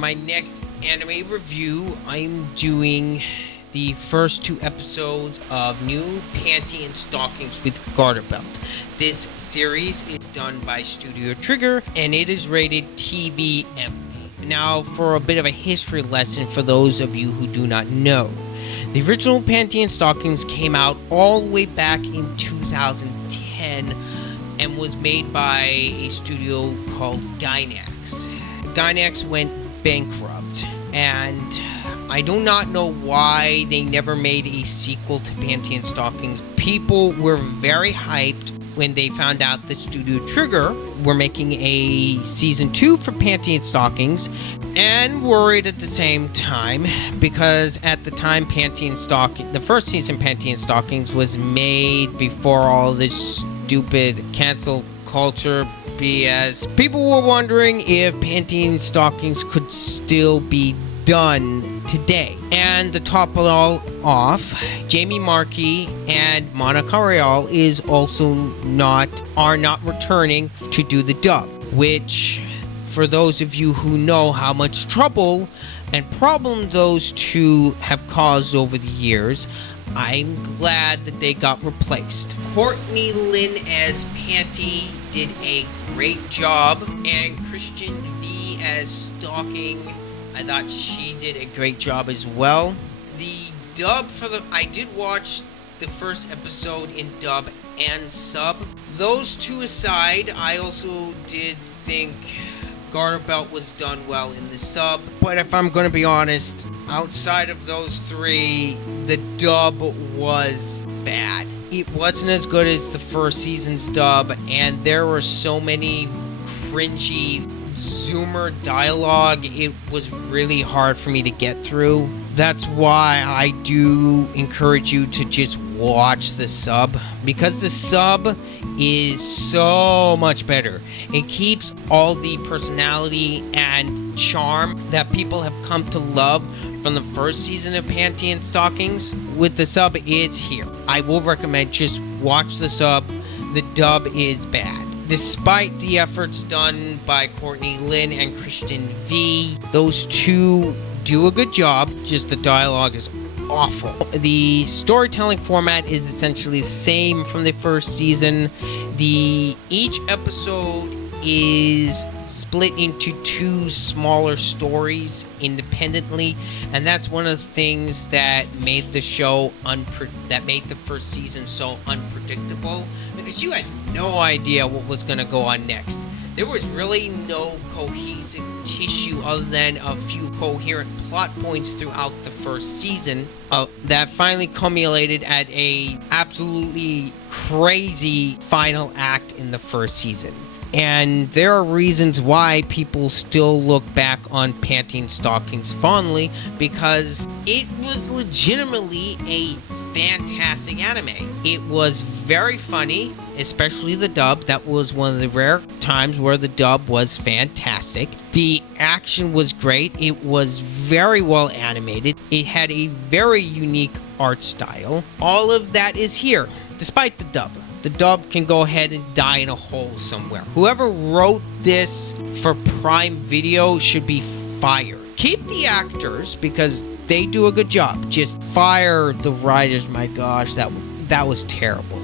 my next anime review, I'm doing the first 2 episodes of New Panty and Stockings with Garter Belt. This series is done by Studio Trigger, and it is rated TVM. Now, for a bit of a history lesson for those of you who do not know. The original Panty and Stockings came out all the way back in 2010 and was made by a studio called Gainax. Gainax went bankrupt, and I do not know why they never made a sequel to Panty and Stockings. People were very hyped when they found out that Studio Trigger were making a season 2 for Panty and Stockings, and worried at the same time because at the time the first season Panty and Stockings was made before all this stupid cancel culture BS. People were wondering if Panty and Stockings could still be done today. And to top it all off, Jamie Marchi and Monica Real are not returning to do the dub, which, for those of you who know how much trouble and problem those two have caused over the years, I'm glad that they got replaced. Courtney Lynn as Panty did a great job, and Christian V as Stalking, I thought she did a great job as well. The dub I did watch the first episode in dub and sub. Those two aside, I also did think Garter Belt was done well in the sub. But if I'm going to be honest, outside of those 3, the dub was bad. It wasn't as good as the first season's dub, and there were so many cringy Zoomer dialogue, it was really hard for me to get through. That's why I do encourage you to just watch the sub, because the sub is so much better. It keeps all the personality and charm that people have come to love from the first season of Panty and Stockings. With the sub, it's here. I will recommend just watch the sub. The dub is bad. Despite the efforts done by Courtney Lynn and Christian V, those two do a good job, just the dialogue is awful. The storytelling format is essentially the same from the first season. Each episode is split into 2 smaller stories independently, and that's one of the things that made the show that made the first season so unpredictable, because you had no idea what was going to go on next. There was really no cohesive tissue other than a few coherent plot points throughout the first season that finally culminated at a absolutely crazy final act in the first season. And there are reasons why people still look back on Panty and Stockings fondly, because it was legitimately a fantastic anime. It was very funny, especially the dub. That was one of the rare times where the dub was fantastic. The action was great. It was very well animated. It had a very unique art style. All of that is here, despite the dub. The dub can go ahead and die in a hole somewhere. Whoever wrote this for Prime Video should be fired. Keep the actors, because they do a good job. Just fire the writers. My gosh, that was terrible.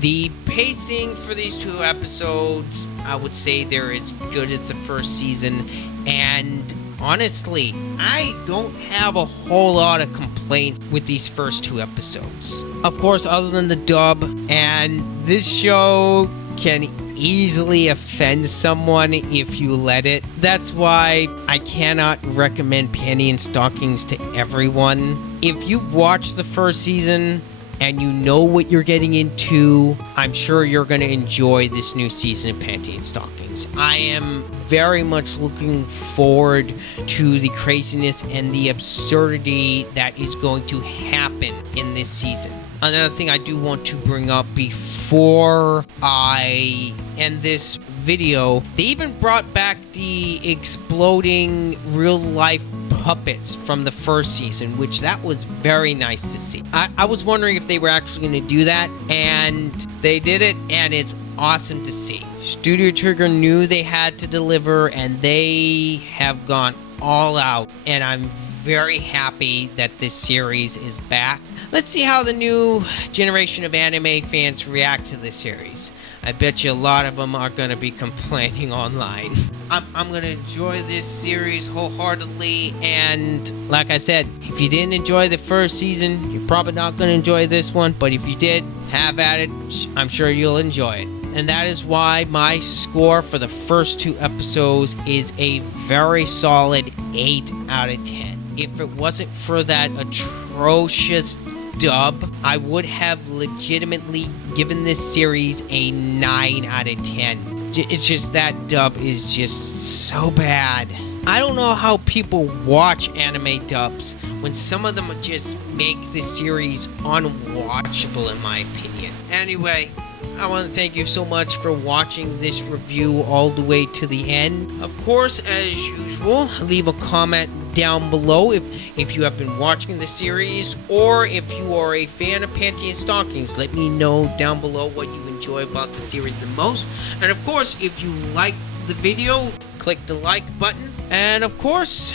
The pacing for these 2 episodes, I would say they're as good as the first season, and honestly, I don't have a whole lot of complaints with these first 2 episodes. Of course, other than the dub, and this show can easily offend someone if you let it. That's why I cannot recommend Panty and Stockings to everyone. If you've watched the first season and you know what you're getting into, I'm sure you're going to enjoy this new season of Panty and Stockings. I am very much looking forward to the craziness and the absurdity that is going to happen in this season. Another thing I do want to bring up before I end this video, they even brought back the exploding real-life puppets from the first season, which that was very nice to see. I was wondering if they were actually going to do that, and they did it, and it's awesome to see. Studio Trigger knew they had to deliver, and they have gone all out, and I'm very happy that this series is back. Let's see how the new generation of anime fans react to this series. I bet you a lot of them are going to be complaining online. I'm going to enjoy this series wholeheartedly, and like I said, if you didn't enjoy the first season, you're probably not going to enjoy this one, but if you did, have at it. I'm sure you'll enjoy it. And that is why my score for the first 2 episodes is a very solid 8 out of 10. If it wasn't for that atrocious dub, I would have legitimately given this series a 9 out of 10. It's just that dub is just so bad. I don't know how people watch anime dubs when some of them just make this series unwatchable, in my opinion. Anyway, I want to thank you so much for watching this review all the way to the end. Of course, as usual, leave a comment down below if you have been watching the series, or if you are a fan of Panty and Stockings. Let me know down below what you enjoy about the series the most. And of course, if you liked the video, click the like button. And of course,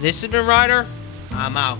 this has been Ryder. I'm out.